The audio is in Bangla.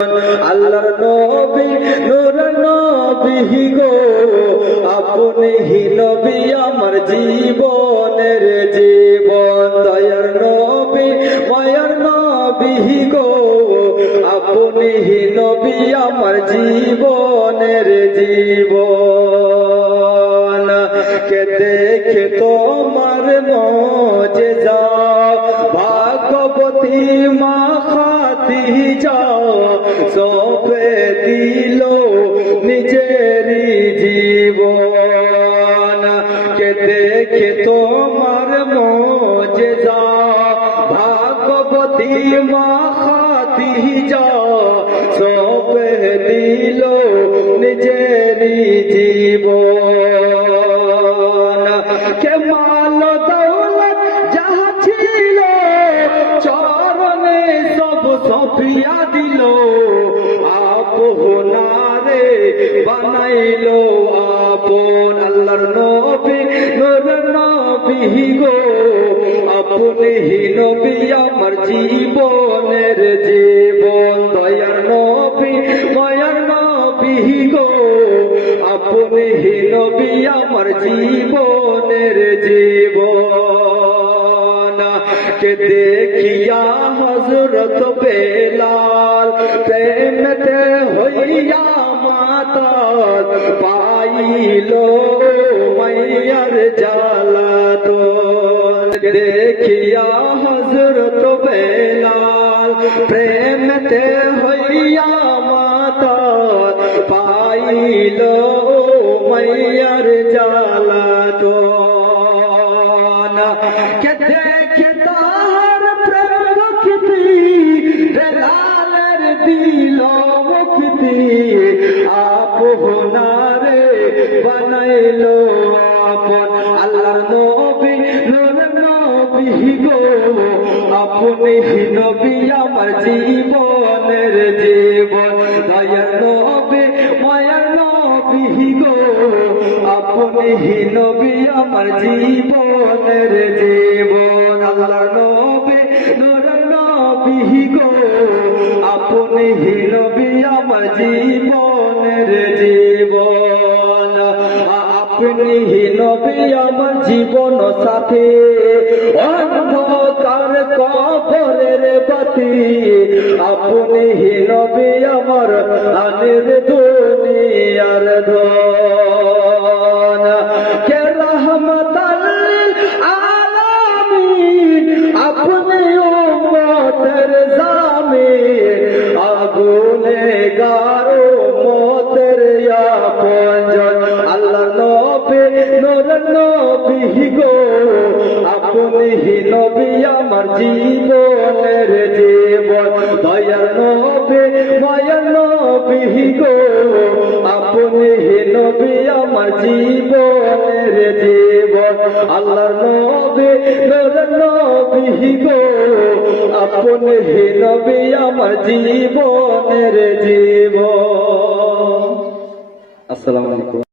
আল্লাহর নবী নূর নবী গো, আপনি হি নবী আমার জীবনের জীবন। দয়ার নবী মায়ার নবী গো, আপনি হি নবী আমার জীবনের জীবন। কে দেখে তোমার মুজিজা, ভাগবতী মা খাদিজা সঁপে দিল নিজেরই জীবন। কে দেখে তোমার মুজিজা, ভাগবতী মা খাদিজা সঁপে দিল নিজেরই জীবন। কে মাল দৌলত যাহা ছিল চরণে সব সঁপিয়া দিল, আপনারে বানাইল আপন। আল্লাহর নবী নূর নবী গো, আপনি হি নবী আমার জীবনের জীবন। দয়ার নবী মায়ার নবী গো, আপনি হি নবী আমার জীবনের জীবন। কে দেখিয়া হযরত বেলাল প্রেমতে হইয়া মাতাল, পাইল মাইয়ার জালাতন। দেখিয়া হযরত বেলাল প্রেমতে হইয়া মাতাল, পাইল মাইয়ার জালাতন। কে দেখে তার প্রেম ভক্তি, বেলালের দিল মুক্তি, আপনারে বানাইল আপন। আল্লাহর নবী নূর নবী গো, আপনি হি নবী আমার জীবনের জীবন। দয়ার নবী মায়ার নবী গো, আপনি হি নবী আমার জীবনের জীবন। আল্লাহর নবী নূর নবী গো, আপনি হি নবী আমার জীবনের জীবন। আপনি হি নবী আমার জীবন সাথী, অন্ধকার কবরের বাতি, আপনি হি নবী আমার আনির দুনিয়ার ধন। কে রহমতাল আলামিন, আপনি উম্মতের জামিন, আগুনেগার উম্মতের আপনজন। আল্লাহর নবী নূর নবী গো, আপনি হি নবী আমার জীবনের জীবন। দয়ার নবী মায়ার নবী গো, আপনি হি নবী আমার জীবনের জীবন। আল্লাহর নবী নূর নবী গো, আপনি হি নবী আমার জীবনের জীবন। আসসালামু আলাইকুম।